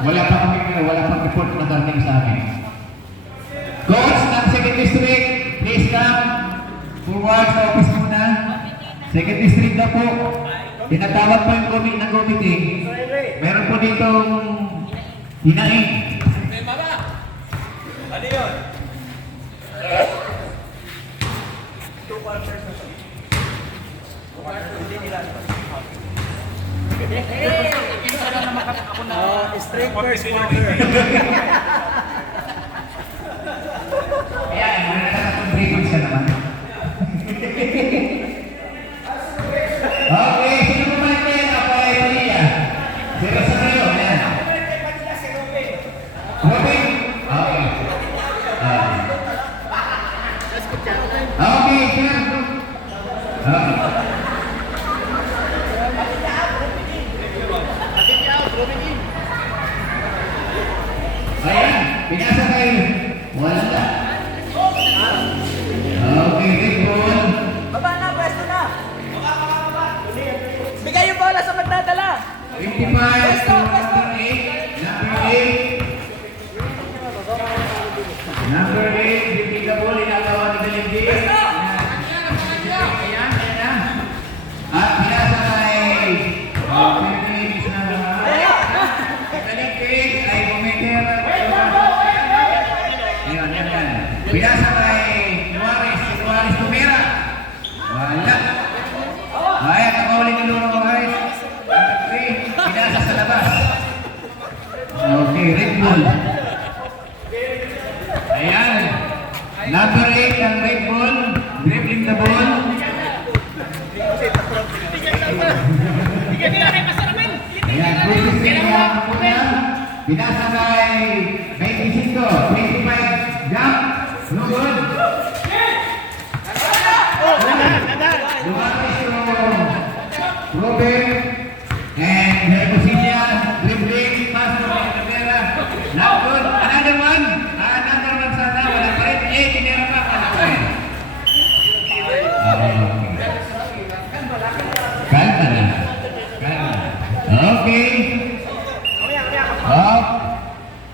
Wala pang report na dating sa akin. Coach ng Second District, please come forward sa office muna. Second District na po. Tinatawag po yung committee. Meron po ditong hinaing. Ano yun? Straight first quarter. Ayan, nakakapag-breakon siya naman. Okay, sino po ba ito? Ako ay Maria. Sino sa kayo? Ayan. Robin? Okay. Okay, sino? Okay. Ayan, pinasa kayo. Wala. Okay, good ball. Baba na, pwesto na. Bigay yung bola sa magdadala. 55, number 8. Number 8, bibig the ball, inagawa ni Galimbi. Ayan. At pinasa kay Philippines na Galimbi ay bumitir. Ayan. Pinasa kay Juarez Tumira. Wala. Ayan, nakahuli ni Luro Juarez. Pinasa sa labas. Okay, Red Bull. Ayan. Number 8 ang Red Bull. Dribbling the ball. Ayan, process niya muna. Pinasa kay 25, 25, jump. No good. Lumatis yung Robin and Hermosilla dribbling pass to Rivera. Not good. Another one sana. Wala pa rin. Tinira pa. Wala pa rin. Kalma na. Okay.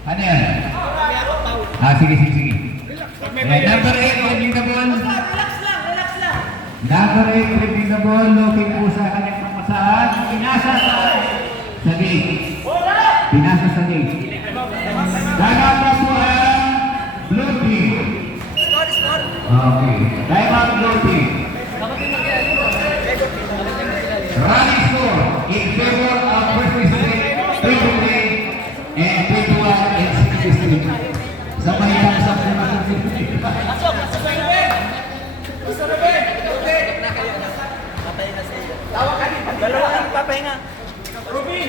Ano yan? Sige. Number 8, dribbling the ball. Number 8, dribbling the ball. Looking po sa kanyang pamasahan. Pinasa sa gate. Gagapa po ang blue team. Okay. Time out blue team. Running score in favor of First District, 23 and 21 in 6th District. Sa may tamsak na matutulog. Tawag ka din. Dalawa kang papahinga. Ruby!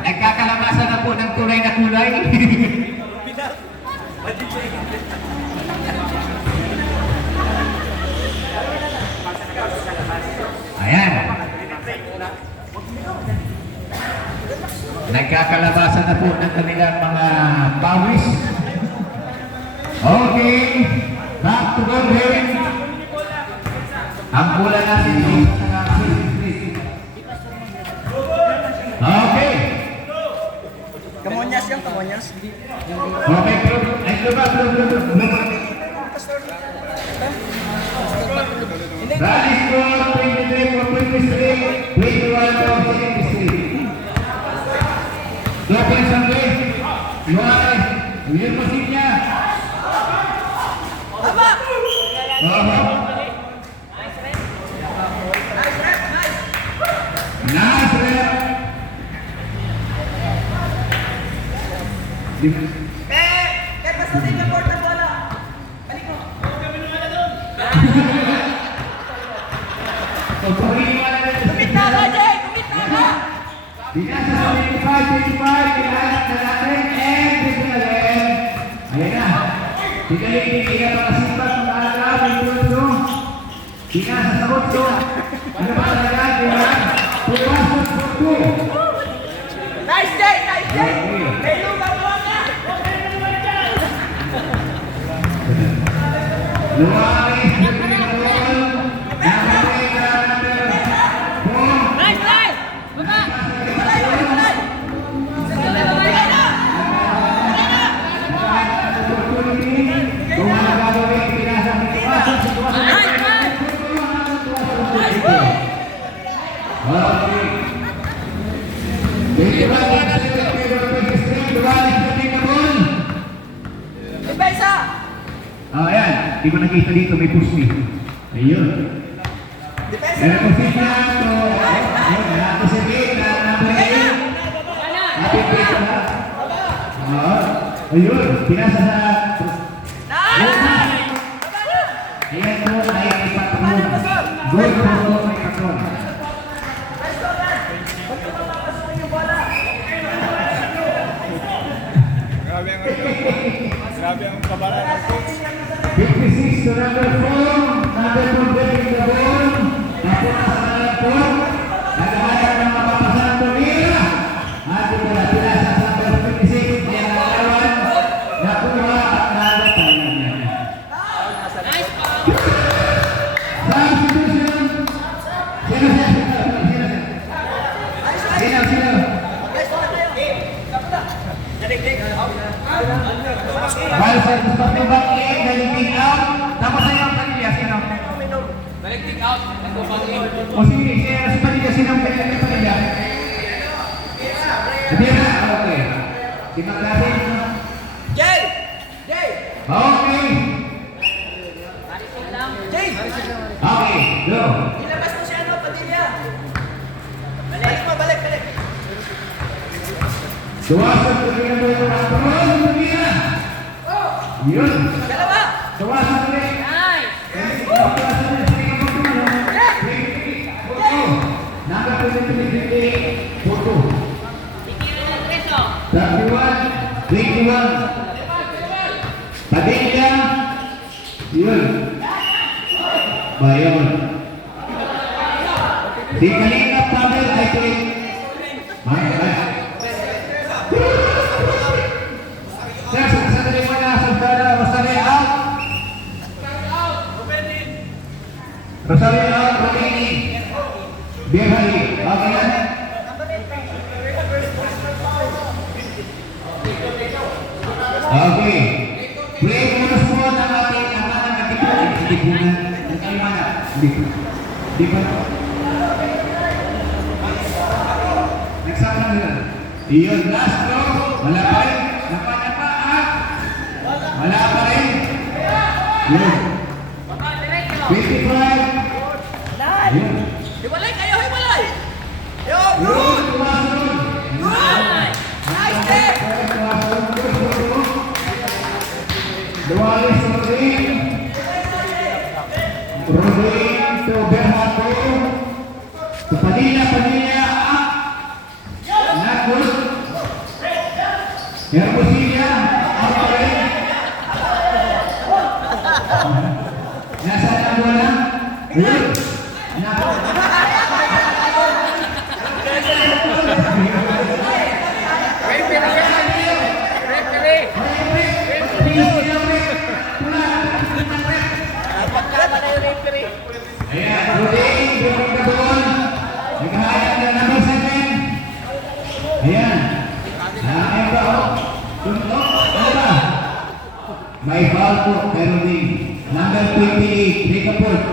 Nagkakalamasan na po ng kulay na kulay. Ayan. Nagkakalabasan na po ng kanilang mga pawis. Okay. Back to goal here. Ang bola natin sa okay. Kamonyas yung kamonyas. Okay, ay lupa. Rally score 23 for 23, 21 for 23. Lopez Sangre, Juarez, Hermosilla. Tama! Nice rep. Kaya basta din yung board ng bola. Balik mo. Kumit na ka, Jay! Kumit na ka! Binasa sa 25, kailangan na natin, and Biglalim. Ayan na. Biglalim, hindi na makasipat ng araw, may tulso. Binasa sa 8. Ano ba talaga? Diba? Pumasok sa 2. Nice, Jay! Nice, Jay! May lumang mo na! Lumalis, Biglalim. Nice, nice! Baba! Walay, walay, walay! Walay na! Nice, nice! Depensa! Ayan, di ko nakita dito, may pusti. Ayun. Depensa! Meron po siya to. Ayun, nako si Vic, number 8. Happy Vic na. Ayun, pinasa sa... Nice! Ayan po, ay ipatulong. Good po, may patron. Grabe ang kabaran ng coach. 56 to number 4. Number 4 breaking the ball. Tapos sa kanan po. Naghahanap ng mapapasan to Mira. At ito na pinasa sa number 56. Yan ang lawan. Nakuha at nalatayan niya. Nice pa! Substitution. Sino? While sa Mustafa Bakit, naligting out. Tapos sa iyong Padilla, sino? Balik out! Ako bangin! O sige, si Padilla, sino ang Padilla? Sabihin na, okay. Si Maglasin. Jay! Jay! Okay. Jay! Okay, go. Ilabas mo si ano, Padilla. Balik mo, balik, balik. Suwasok ko rin ang mga patron. Padilla. Yun. Dalawa! Suwasok ko rin. Nice! Number 23, photo. Treso! 31, 21. Padilla. Yun. Bayon. Si Kalina Pavel ay tuwing. Sir, sandali mo na. Sandali, Rosario out. Rosario out, Romini. Behari. Okay na? Okay. Play bonus po ng ating amanang katipunan. Katipunan. Ang kalimanag. Hindi pa. Next up lang nila. Iyon, last go. Wala pa rin. Napa at. Wala pa rin. Yun. 25. Nice! Yun. Hiwalay kayo, hiwalay! Yo, Yun. good! Tumasunod. Good! Nice, Jay! Duwalis Rodin. Rodin to Berhato. To Padilla, up. Not good. Hermosilla, out pa rin. Nasa na bola? Ayun. Nako. Ayan, Rodin, bring the ball. Naghahanap na number 7. Ayan. Ayan ba, oh? Ano ba? May foul po kay Rodin. Number 28, make a point.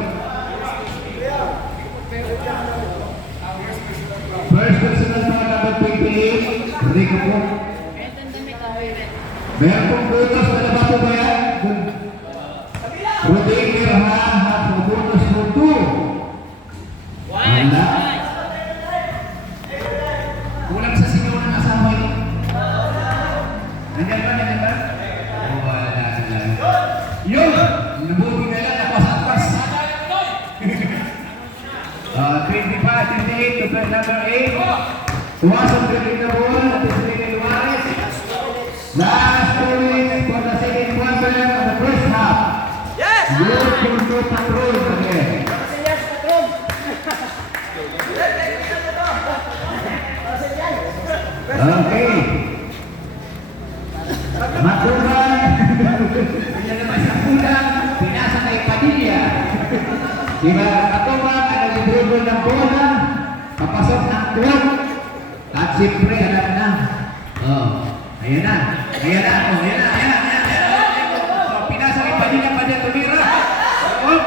First personal foul, number 28, make a point. Meron pong bonus, ano ba po ba yan? Rodin, meron ha, bonus po 2. Wala. Kulang sa singaw ng asawa yun. Nandiyan Tuwasan dribbling the ball. Anticipating Juarez. Last 2 minutes for the second quarter of the first half. Yes! Good control patrol again. Yes, patron! Okay. Maturan. Hindi naman sa kulang. Pinasa kay Padilla. Diba, Maturan ay nag-dribble ng bola. Papasok ng clock. At siyempre, alam na. Oh, ayan na. Ayan na. Oh, ayan na. Ayan na. Ayan na. Oh, pinasa kay Padilla. Padilla tumira. Oh.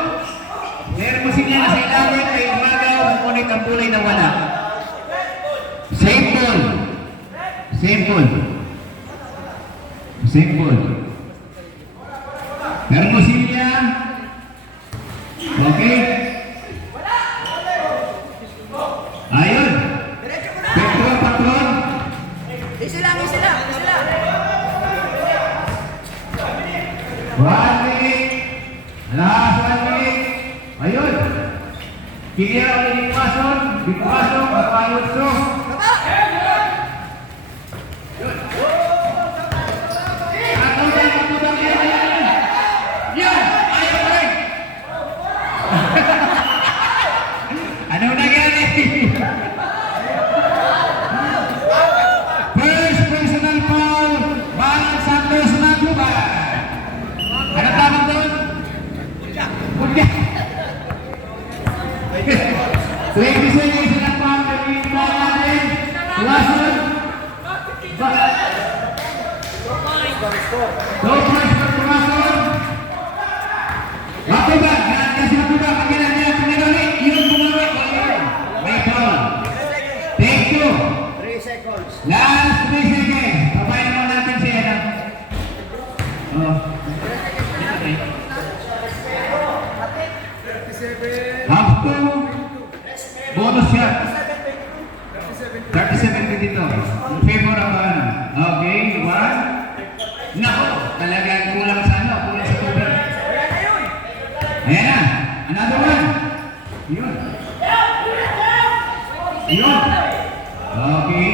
Meron mo sinya na sa ilalim. Ay umagaw. Ngunit ang kulay na wala. Same ball. Simple. Simple. Hermosillo. Okay. Ayun. Petro patron. Easy lang, easy lang, easy lang. 1 minute. Last 1 minute. Ayun. Kaya ulit yung pasok. Dipasok. Kapayot so. Ano nangyari? First personal foul, Balang Santos na Cuba. Ano tawag doon? Punja. 20 seconds na foul, nagpinta natin. Tuwason. No points for Tuwason. Makuba, kasi Makuba, pagkailan niya tumirali, yun bumalik. May foul. Take 2. 3 seconds. Last 3 seconds. Papayin mo natin siya. Oh. Half 2. Bonus shot. 37 dito. In favor of ano. Okay, 1. Nako, talagang kulang sa ano, kulang sa tubig. Ayan na. Another one. Yun. Yun. Okay.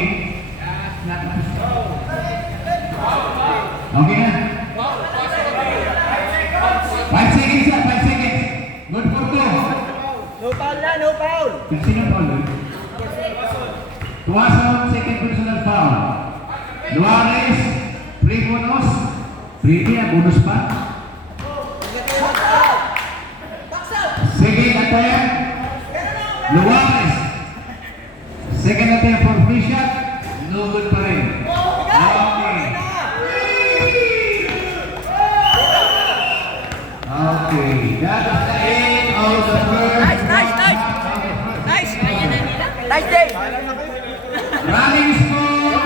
Okay na. 5 seconds na, 5 seconds. Good for 2. No foul na, no foul. Sino foul? Tuwason, second personal foul. Juarez, free bonus. Free niya, bonus pa. Second attempt. Juarez. Second attempt for free shot. No good pa rin. Okay. Okay. That is the end of the first. Nice, nice, nice. Nice. Nice day. Running score.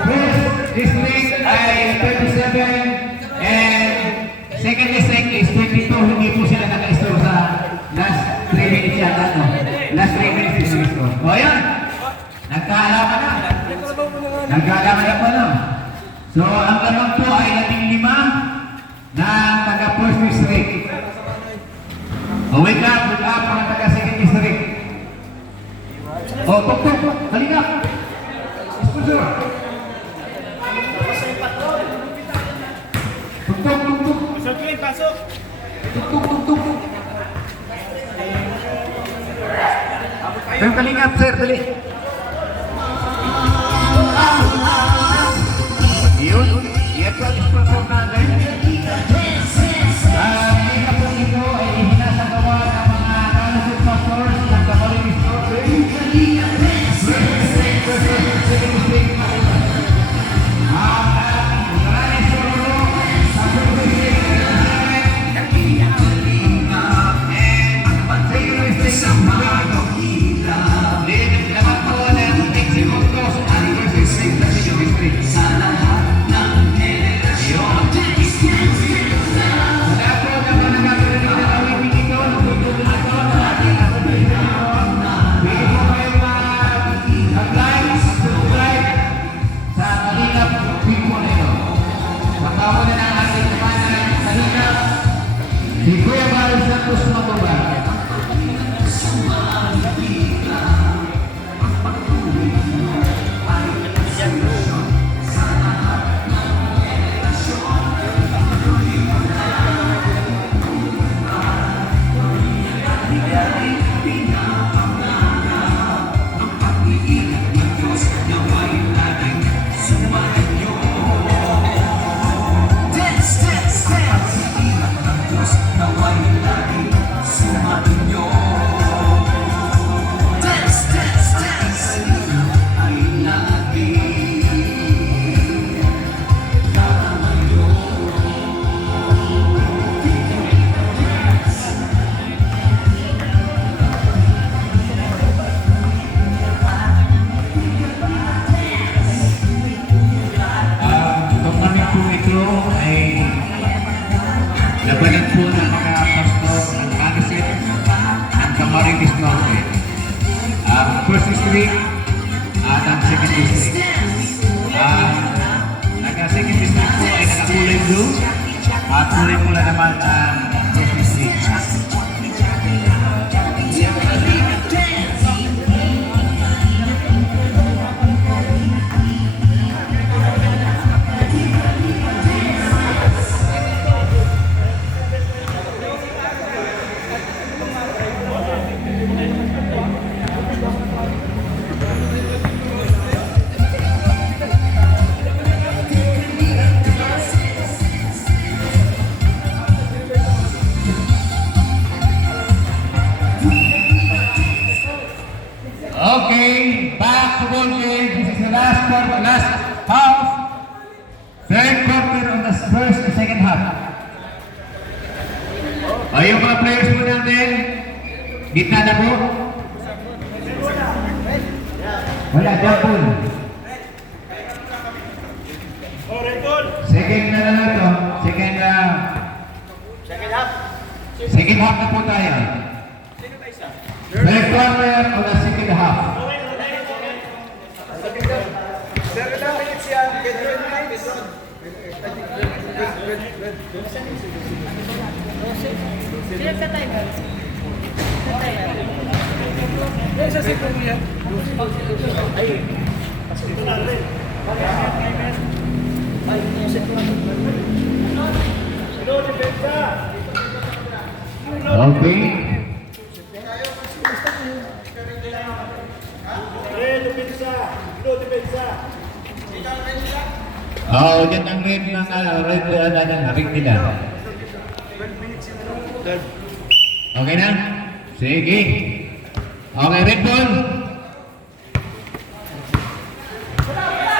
First district ay 37 and second district is 22. Hindi po sila naka-store sa last 3 minutes yata. No? Last 3 minutes is score. O yan. Nagkaalaman na. Nagkaalaman na pa no. So ang lamang po ay 15 na taga first district. O wake up mga taga second district. O tuk-tuk. Halika. Sponsor. Tuk-tuk. Pasok Clint, pasok. Tuk-tuk. Yung kalingap, sir, dali. Yun, yan po ang sponsor natin. Makeup po ito ay ihinasagawa ng mga non-food sponsors ng Camarines Thank you. district at ang second district. Nagka-second district po ay nakakulay blue at kulay pula naman ang first district. Okay, back to ball game. This is the last quarter, last half. Third quarter on the first and second half. Yung mga players po natin, gitna na po. Wala, Japon. Second na lang ito. Second half na po tayo. Third quarter on the second half. Sino sa timer? Sa timer. Sa second yan. Okay. Yan ang red ng ring nila. Okay na? Sige. Okay, red ball.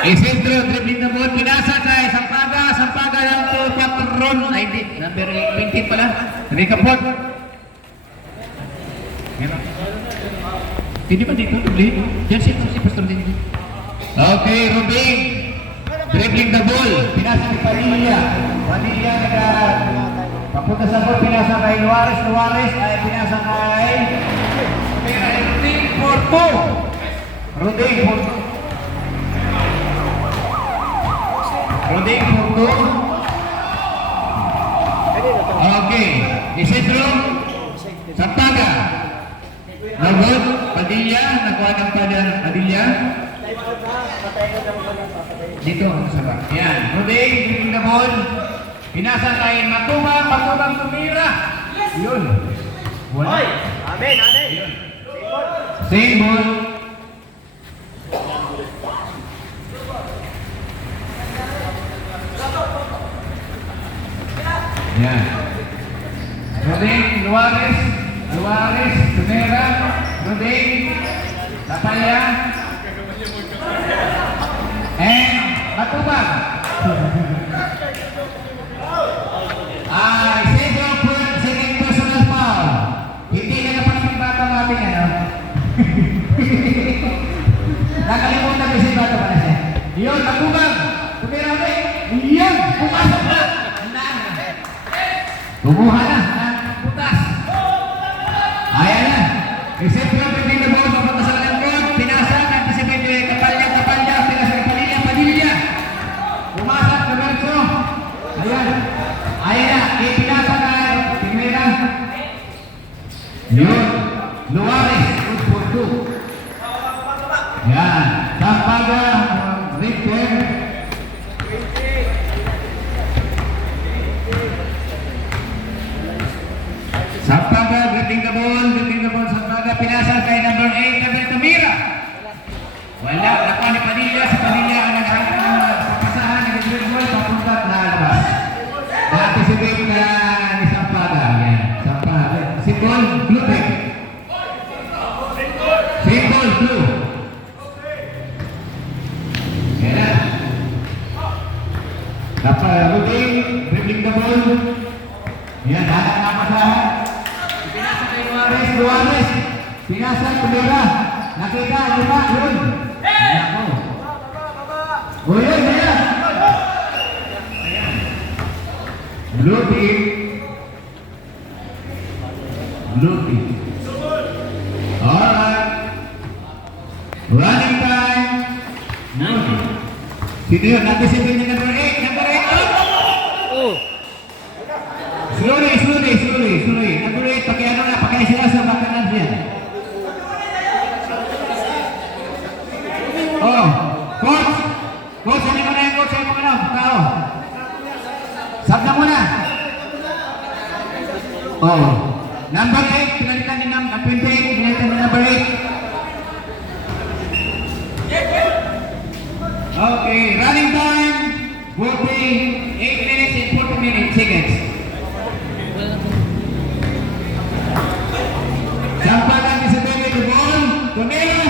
Isentro, dribbling na ball. Pinasa kay Sampaga ng patron. Ay, di. Number 20 pala. Rekapot. Hindi ba dito? Yan si Pastor din. Okay, Robin. Dribbling the ball. Pinasa ni Padilla. Padilla papunta sa ball. Pinasa kay Luares. Ay, pinasa kay Roding Porto. Roding Porto. Okay. Isentro. Sampaga. Nagod. Padilla. Nakuha ng Padilla. Dito ang sarap. Yan. Roding. Dribbling the ball. Pinasa kay Matubang tumira. Yun. Wala. Amen. Same ball. Yan. Roding, Luares, Tumera, Roding, Tapaya, and Matubang. Second personal foul. Hindi ka na pang-ibata ng ating nakalimutan ko si Bato pala siya. Yun, Matubang. Tumira ulit. Yun, pumasok na. Kumuha na. Putas. Ayan na. Except yung pipin na ball, papunta sa lingkod. Pinasa, anticipate Kapalya. Pinasa kay Padilla. Pumasok, Roberto. Ayan na. Pinasa kay Timera. Yun. Luares. Good for two. Yan. Sampaga. Richter. Sampaga. Dribbling the ball. Sampaga. Pinasa kay number 8. Number Tumira. Wala. Nakuha ni Padilla. Si Padilla ang nagkakita ng pasahan. Nag-dribbling ball. Papunta at lalabas. Na-anticipate na ni Sampaga. Yan. Sampaga. Symbol. Blue tag. Symbol. Blue. Yan na. Roding. Dribbling the ball. Yan. Hanap na pasahan. Pinasa kay Luares. Pinasa Tumira. Nakita. Yun. Ako. O yun. Blue team. Alright. Dito yun, natin yung number 8. Number 8, Oh. Slowly. Number 8, pakiano na, sila sa bakanan siya. Oh, coach! Coach, ano mo na yan, coach? Ano mo na, tao? Sab na muna. Oh, number 8, pinalitan ni number 28, pinalitan ni number 8. Okay, running time, 8 minutes and 40 seconds. Sampagan ni Isabel the ball. Tumira.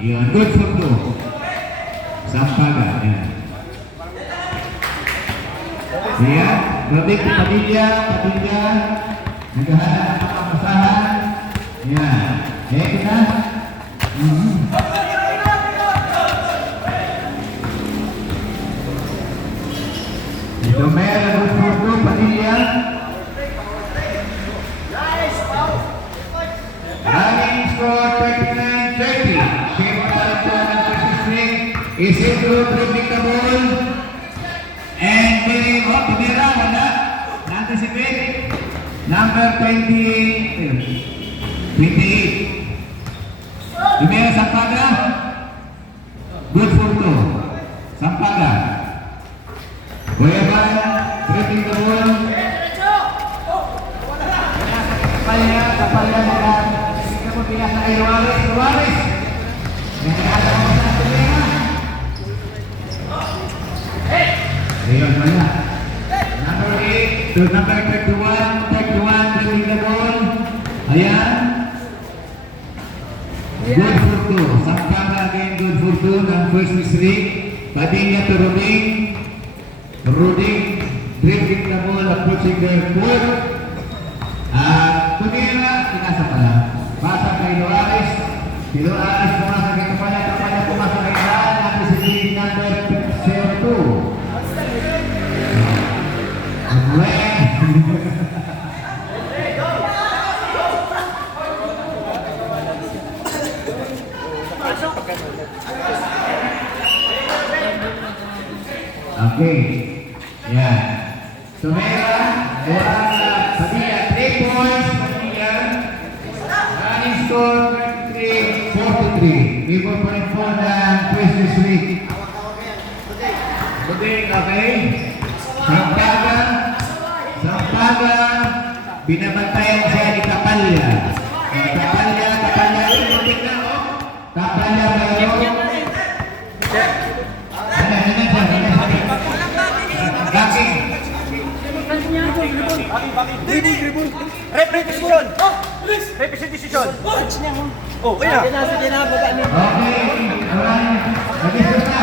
Yun, good for 2. Sampagan. Yan. Yan. Rodrigo Padilla. Naghahanap ng pamasahan. Yan. Eko na. Tumira, good for 2. Padilla. Running score 39-30. Team Talatuan ng Pacific is able to take the ball. And Tumira, wala. Na-anticipate. Number 28. Tumira, Sampaga. Good for 2. Sampaga. Cueva, taking the ball. Kapalya nila. Pinasa kay Juarez. Nagkakala ko sa Tumira. Ayun, wala. Number 8 to number 31, taking the ball. Ayan. Good for 2. Sampaga again, good for 2. Ng first mistake. Padilla to Roding, drifting the ball, approaching their court. Tumira, pinasa pala. Pasa kay Juarez. Si Juarez pumasa kay Kapalya pumasa kay Daan. Natin si team number 02. Okay. Yan. Tumira, Padilla, 3 points. Padilla. Running score 43. People point for the quiz this week. Okay. Sampaga. Binabantayan siya ni Kapalya. Kapalya. Kapalya ngayon. Gaging. Representation. Representation. Oh, kaya. Okay. Alright. Nag-isip na.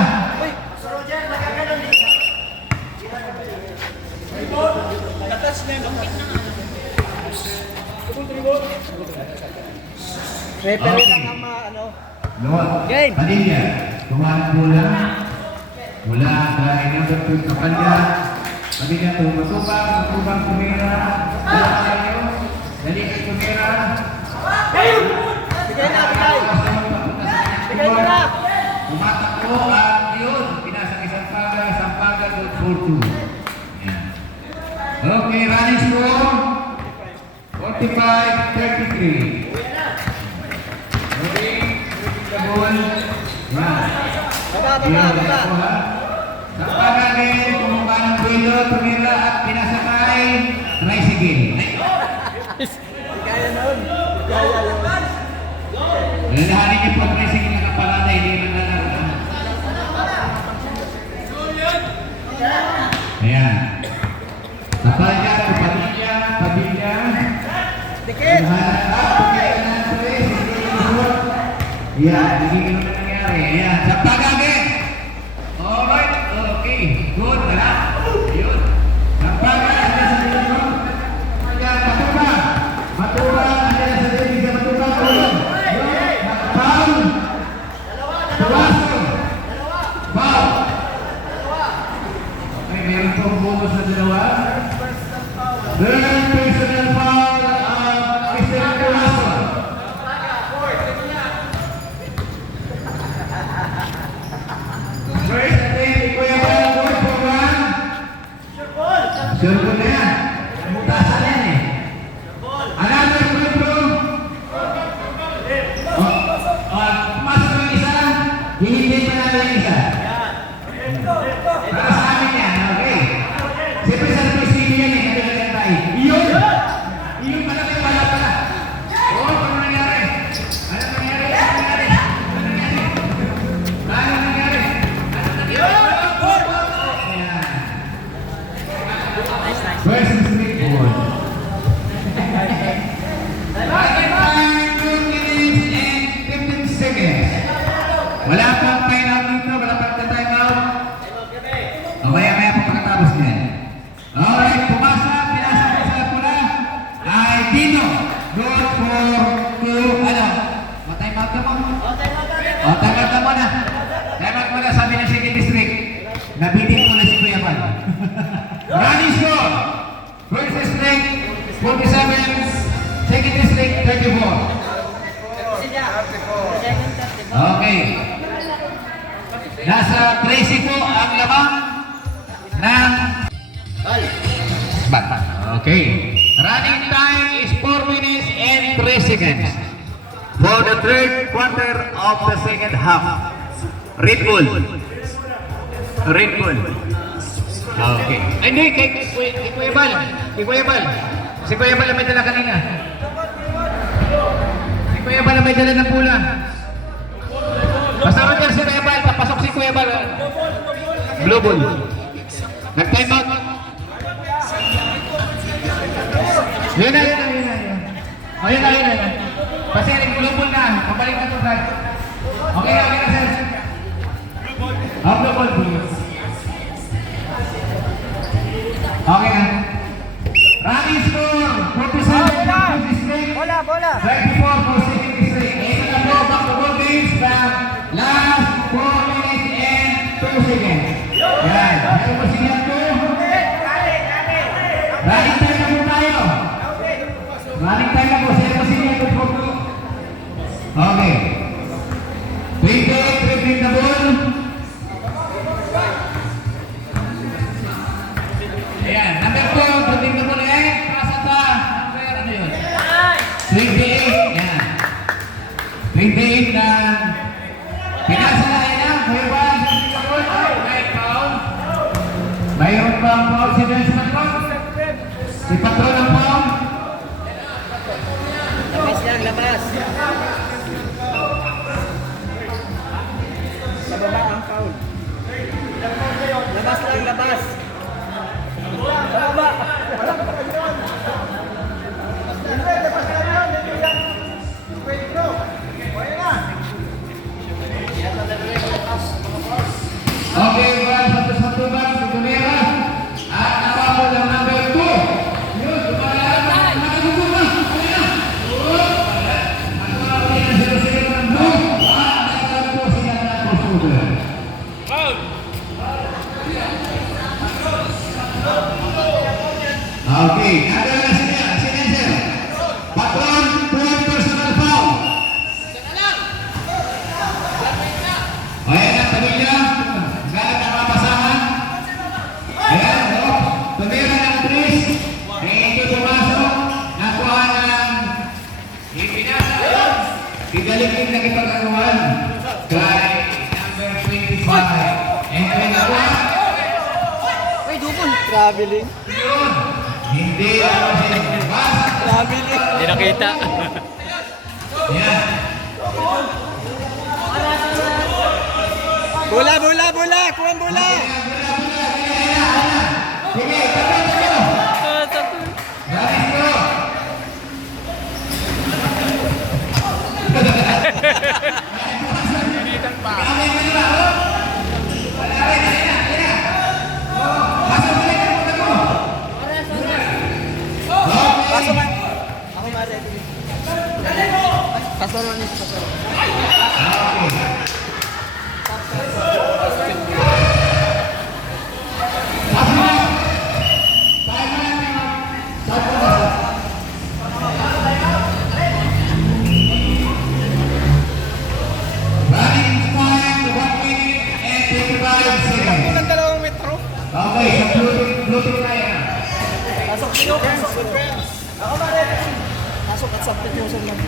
Referee lang ang ano. Game. Padilla. Tumahan bola. Mula dahil number 2 Kapalya. Padilla matubang Tumira. Dali Tumira. Bigay mo na. Tumatakbo at yun. Pinasa kay Sampaga good for 2. Yan. Okay, running score 45-33. Okay, the ball. Yan. Baba. Sampaga din, kumuha ng duelo, Tumira at pinasa kay Tricycle. Kaya nun. Lalahanin niyo po ang Tricycle na kaparada, hindi na nalaro. Ayan. Kapalya, Padilla. Dikit. Yan, hindi ganun na nangyari. Ayan, Sampaga again. Alright, okay. Good, wala. Ayun. Sampaga, andyan sa dito. Ayan, Matuba, andyan sa dito. Matuba, Paul. Tuwaso. Paul. Ay, meron pong bonus na dalawa. Third personal foul of Mr. Tuwaso. First attempt Sure ko na yan. Mutasan yan eh. Another free throw. Pumasok yung isa. Hihintay pa natin yung isa. Para sa amin yan. Okay. Siyempre sa recipe yan eh. Kaya tayo. Iyon! Iyon pala may pala pala. Oo, ano nangyari? Ano nangyari? Ano nangyari? Ano nangyari? Ano nangyari? Ano nangyari? Ayan. First mistake board. Time, 2 minutes and 15 seconds. Wala pang time out dito. Wala pang time out. Maya-maya pa pagkatapos niyan. Alright, pumasa. Pinasa ko sa pula. Ay, Dino. Good for 2. Ano? Time out ka mo? Time out ka muna. Time out muna, sabi ng second district. Nabitin ko na si Kuya Bal. Running score. First district, 47. Second district, 34. Okay. Nasa 13 po ang lamang ng bat. Okay. Running time is 4 minutes and 3 seconds. For the third quarter of the second half. Red Bull. Red Bull. Okay. Ay, hindi, kay Kuya Bal. Kay Kuya Bal. Si Kuya Bal ang may dala kanina. Si Kuya Bal ang may dala ng pula. Basta mo dyan si Kuya Bal, papasok si Kuya Bal. Blue ball. Nag-time out. Yun na. O, yun na. Kasi blue ball na. Pabalik na ito, Brad. Okay na, sir. Blue ball, please. Okay na. Running score, 47 Bola, bola. 34 for second district. Ito na po, back to goal games na last 4 minutes and 2 seconds. Yan. Meron po siya po. Running time na po tayo. Running time na po. Sino po siya po po? Okay. 28, dribbling the ball. Ayan. Number 4, dribbling the ball eh. Pasa pa. Number ano yun? 28. Yan. 28 na pinasa na yan. Kuya ba? Dribbling the ball. Right foul. Mayroon pa ang foul si Benjamin Pong. Si Patron ang foul. Labas lang, labas. Sa baba ang foul. Labas lang, labas. Sa baba. Okay, well, satu-satu bang, satu merah. At napapol ang number 2. Yun, lumayan. Nakatuto ba? Ayan na. At mga sila ng blue. At nakatuto sila ng sugar. Okay, ada na sila. Sila, sir. Patron, 2 personal foul. Ayan na, tabi niya. Galit ang mapasahan. Ayan, tumira ng 3. Hindi pumasok. Nakuha ng ipinasa. Idalikin na ipag-anuan. Kay number 25. And nakuha. Uy, dukol. Traveling. Yun. Hindi ako sinibasa. Traveling. Hindi nakita. Yan. Bola, bola, bola. Kuha ang bola. Sige, tabi. Galis ko. Pinitan pa. Kami ba diba? Wala rin, halina. Pasok mo lang ang punta mo. Pasok man. Ako ba rin? Pasok ron. Okay, sa floating na yan. Ako ba rin? Pasok at substitution lang.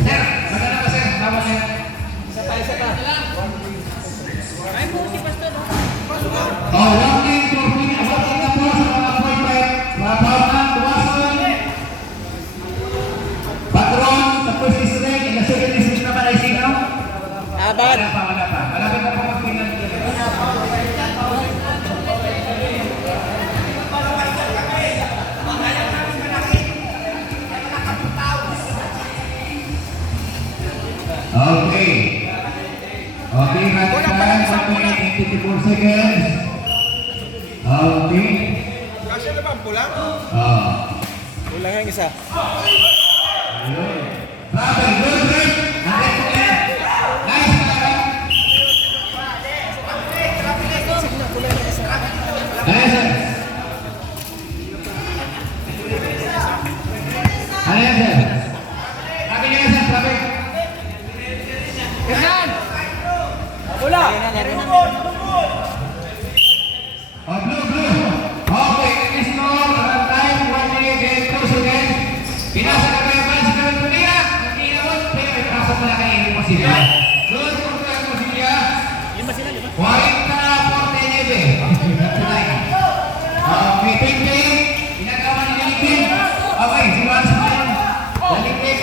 Sir, maganda ba sir? Tama sir. Isa pa. Ay, buti basta no? Oh, walking na po sa mga appointment. Mabawan, Duwason. Patron, sa first district, in the second district naman ay sino? Abad. Wala pa. Malapit na po mag-tingnan. Okay. Okay, right time, 1 minute and 54 seconds. Okay. Kasya na ba ang pula? Kulang ang isa. Bravo, good, good. Nice, Ayan, sir. Ayan, sir. Sabi niya, sir, sabi. Wala. Oh, blue. Okay, next score. Time, 1 minute and 2 seconds. Pinasa na kayo ba si Carol Bonilla? Hindi naman, pero may pasok na kayo yung Masilya. Good, kung kayo Masilya. 40-49. Okay, Pinky. Ginagawa ni Daligin. Okay, si Juan sa kayo. Daligin.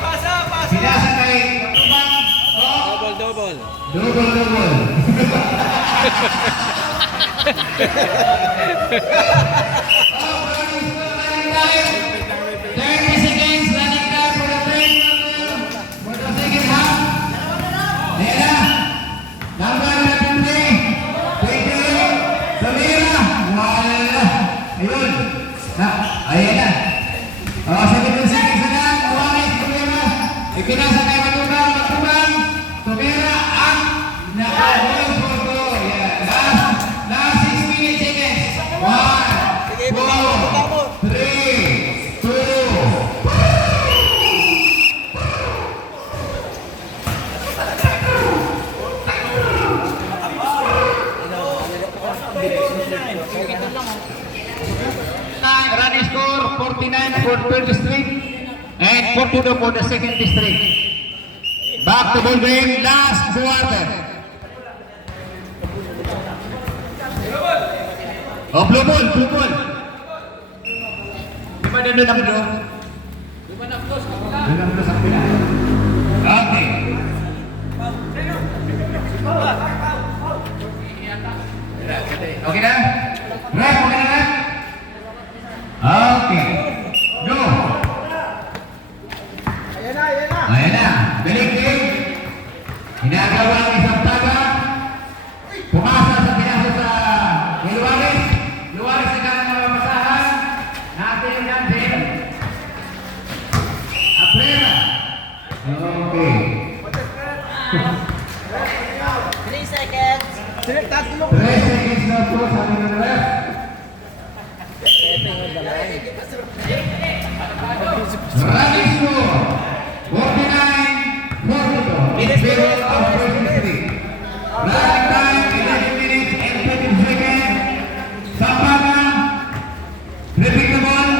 Pasa. Pinasa kayo. Matubang. Oh. Double. Double. Oh, running time. 30 seconds running time for the second half. Nela. Number 23. Samira. Wala. Ayun. Ayan na. Oh, 17 seconds na lang. Juanes, Samira. Ipinasa kayo Matubang. Samira ang nakabuhay po ito. Last 6 minutes seconds. 1, 4, 3, 2. Running score 49 for third district and 42 for the second district. Back to ball game, last quarter. Oh, blue ball. Di ba doon ang blue? Doon ang blue sa kapila. Okay. Okay na? Rep, okay na rep? Okay. Go. Ayan na. Galing game. Ginagawa ng isang taga. Pumasa sa pinasa sa Luares. Luares na ng mga masahan. Natin yung natin. Aprera. Okay. 3 seconds. 3 seconds na po sabi ng ref. Running score 49-42 in favor of first district. Running time 11 minutes and 13 seconds. Sampagan, dribbling the ball,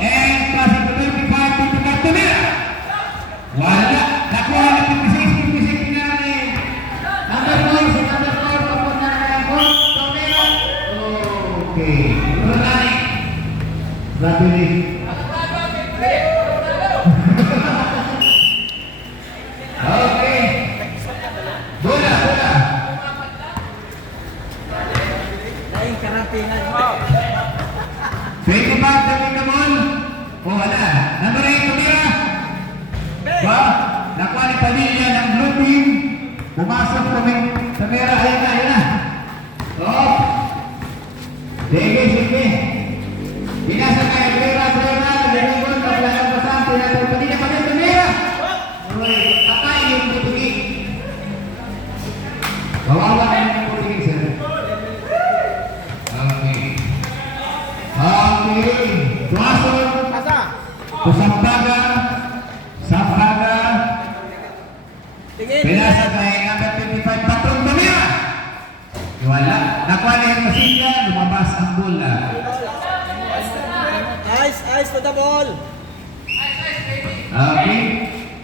and passing to 35 to Tumira. Wala. Nakuha na 56 pinali. Number 4 si number 4 tapos na ng Tumira. Okay. Running. Rapidly. Okay. Bola. Ay, karantina. 25 dribbling the ball. Oh, wala. Number 8 Tumira. Ba? Nakuha ni Padilla ng blue team. Pumasok kami sa Mera. Ayan na. Oh. Sige. Binasa kayo, Mera. Nagiging na lang pasante natin. Padilla pa rin sa Mera. Uy, atay yung tutugig. Kawawa na yung tutugig, sir. Okay. Tuasol. Sampaga. Pinasa kay number 25, Patron Tumira. Wala. nakuha na Hermosilla, lumabas ang bola. Ice to the ball. Okay.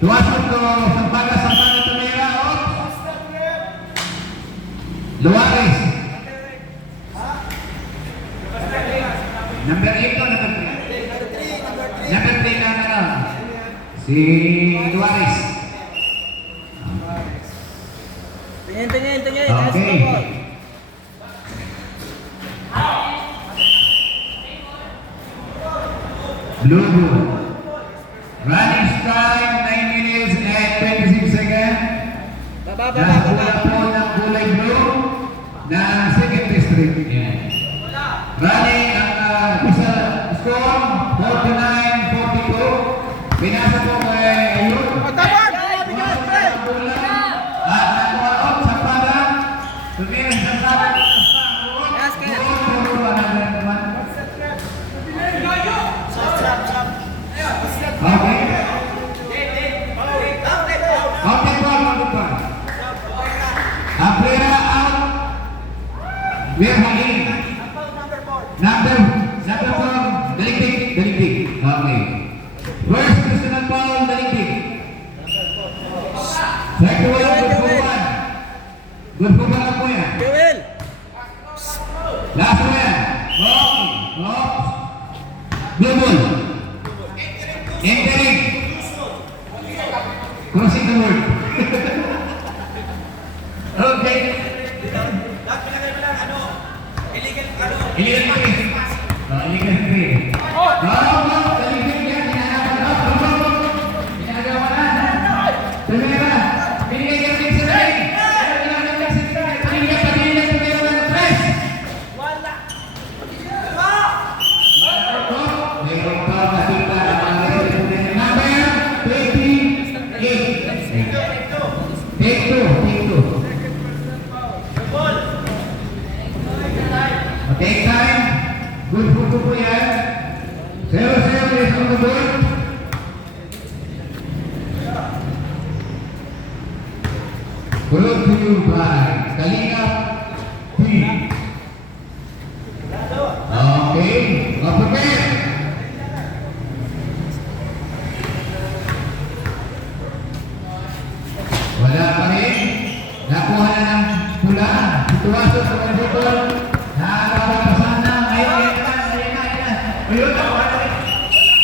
Tuwasok to Sampaga Tumera. Luares. Number 8 o number 3? Number 3 na ano. Si Luares. Tingin. Ice to Okay. the ball. Blue. Running strike, 9 minutes and 26 seconds. Baba. Nasa po ng kulay blue ng second district. Yan. Running ang score, 49-42. Binasa po kay Ayun. Tabag! At nakuha out sa para. Tumira sa para. Yes, Ken. Okay. Okay po, maglupa. Ang player out. We're hanging. Number 4, Daligdig. Okay. First personal foul, Daligdig. Second one, good for one po yan. Joel. Last one. Blue ball. Entering. Crossing the word. Okay. Illegal play. Illegal play. Daligdig yan. Ginagawa na. Tumira. Binigay ka rin sa rin. Take time. Good po yan. 0-0 is on the board. Brought to you by Kalingap Team. Okay, prepare. Wala pa rin. Nakuha na ng pula. Tuwasok sa mga butol. Nakakapapasan na. Ayun. Ayun, nakuha na rin.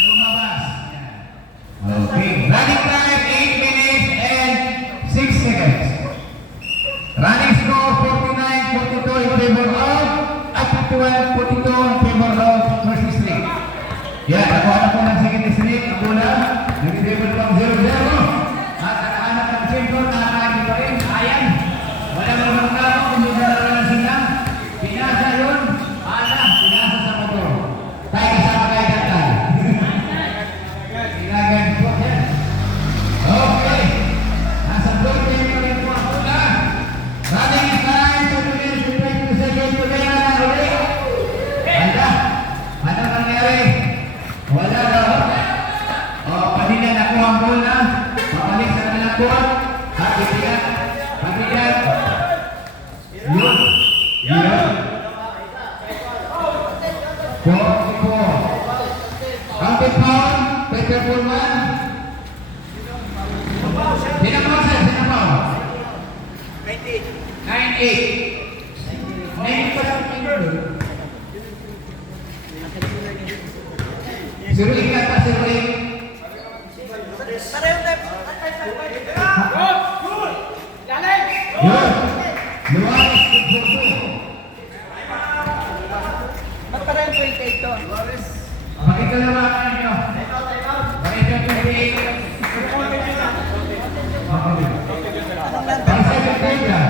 Lumabas. Okay. Running time, 8 minutes and 6 seconds. Running score, 49-42 in favor of, at 51-42 in favor of first district. Yan, nakuha na po ng second district. Ang bola, nag-dribble from 0-0. At nakahanap ng champion, nakakain pa rin. Ayan. Wala naman tao, hindi na lang sila. Pinasa yun. Pinasa sa motor. Tayo kasama kayo tatay. Ginagan po yan. Okay. Nasa blue team pa rin po ang bola. Running time, 2 minutes and 22 seconds. Tumira na ulit. Anda. Ano nangyari? Wala daw. Kanina nakuha ang bola. Pabalik sa nalakot. Habibigan. Yun. 44. Counted foul. Peter Pullman. Sinapaw, sir. Sinapaw. 98. 98. Siruling kata siruling. Yun. Luares Pagpurpo. Ba't pa rin 28 to? Pakikalawakan nyo. Pakikalawakan nyo.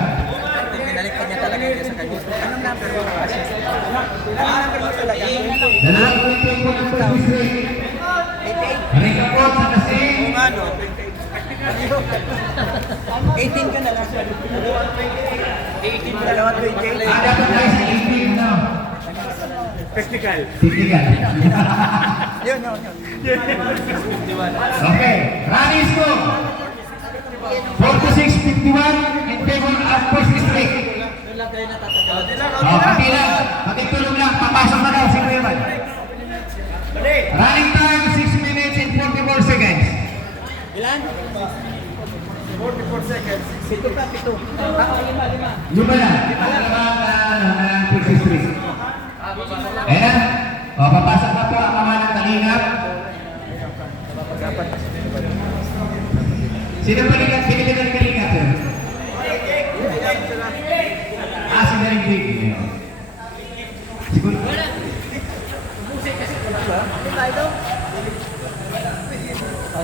Pinalikan niya talaga niya sa kanya. Anong number mo kasi? Anong number mo talaga? Dalawang punting po ng first district. 88. Rika po sa kasi. Kung ano? 18 ka na lang. 18 ka na 28. Dapat tayo sa 18 na. Technical. Titigan. Yun. Okay. Running score. 46-51 in favor of first district. kayo natatagal. Pati lang. Pati tulong lang. Papasok na daw si Kuya Man. Running time, 6 minutes and 44 seconds. Ilan? 44 seconds. Pito ka, pito. Lima. Lima na. Ang 63. Ayan na. O, papasok na po ang mga ng kalingap. Sino pa rin ng kalingap, sir? Si Darig. Siguro.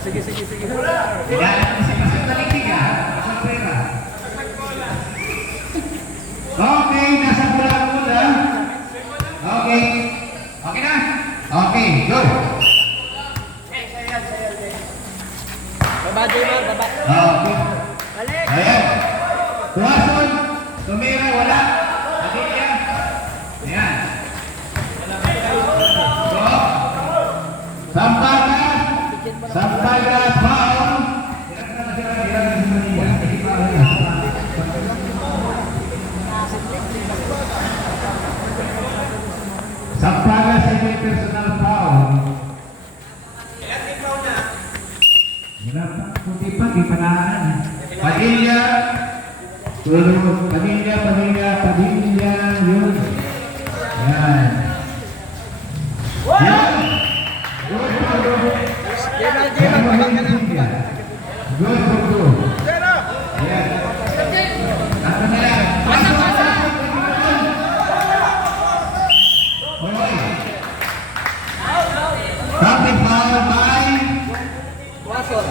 Sige. Kailangan ko si Pastor Darig, ha? Pastor Pera. Okay, nasa bulan muna. Okay. Okay na? Okay, go. Baba, Jaymar, baba. Okay. Balik! Ayan. Tuwason. Tumira, wala. Adikya. Ayan. So, Sampagas, foul. Sampagas, second personal foul. Wala pa, kunti pa, di panaan. Padilla. Tulog, Padilla, yun. Yan. Yan. Jaymar, baba ka na. Good for two. Ayan. Ano na yan? Okay. Something foul by... Wasol.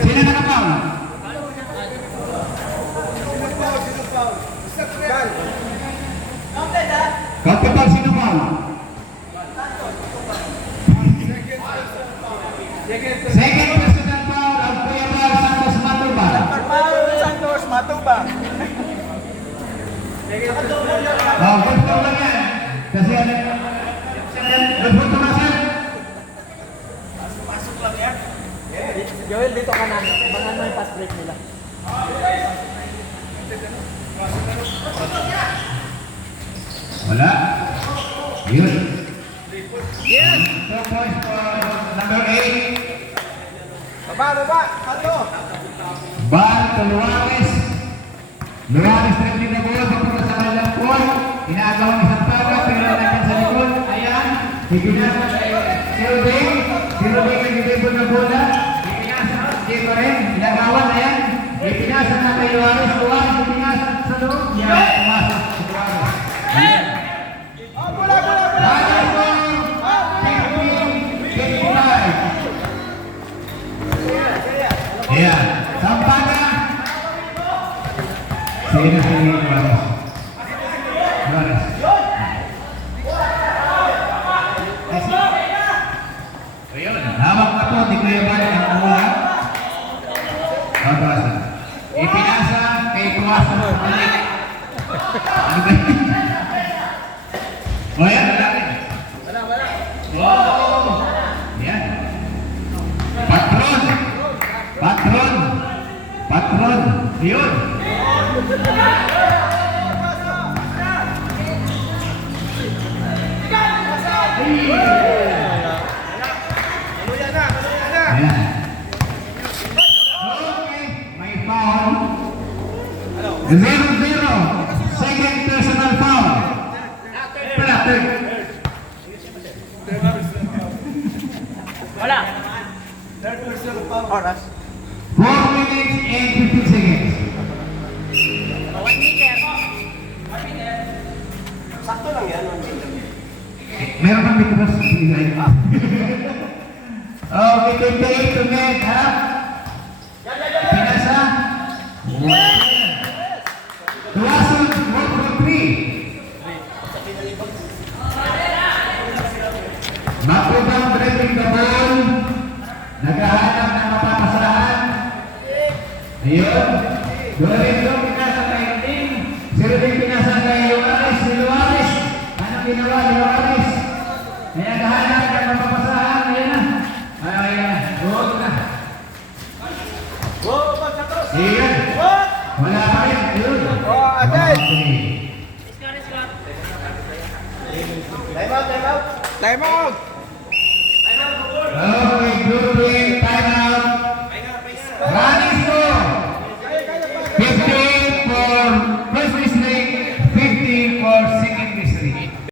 Sino naka-foul? Kapital, sino foul? Second personal foul of Kuya Bar Santos Matuba. Santos, Matuba. Oh, good foul lang yan. Kasi ano? Good foul naman, sir. Joel, dito ka na. Mga ano yung fast break nila. Wala. Yun. Yes. 2 points for number 8. Baba. Hato. Bal to Luares. Luares trending na bola papunta sa kanilang pool. Inaagaw ni Sampaga pero nandiyan sa likod. Ayan. Ipinasa si Roding. Si Roding nag-ibibon na bola. Ipinasa. Hindi pa rin. Inagawan na yan. Ipinasa na kay Luares. Luares ipinasa sa loob. Yan. Pumasok si Luares. Ayan. Bola. Running ball. 55. Ayan. Sampaga. Sino si Luares? Luares. Ayun. Hawak na po ni Kuya Bar ang bola. Babasa. Ipinasa kay Tuwasan. Ano ba yun? O yan, wala rin. Wow! Yan. Patron. Yun. Ayan. Okay, may foul. 0-0. Second personal foul. Wala, third. Wala. Oras. 4 minutes and 15 seconds. 1 meter. Sakto lang yan. Meron kang mitros. Okay, 28 to net, ha? Pinasa. Tuwason, 1 for 3. Matubang driving the ball. Naghahanap ng mapapasahan. Ayun. Dorinto, pinasa kay Ting. Si Roding pinasa kay Luares. Si Luares. Anong ginawa ni Luares? May naghahanap ng mapapasahan. Ayun na. Ayun na. Huwag na. Ayun. Wala pa rin. Ayun. Oh, agad. Okay. Time out, time out. Time out! Okay, blue team.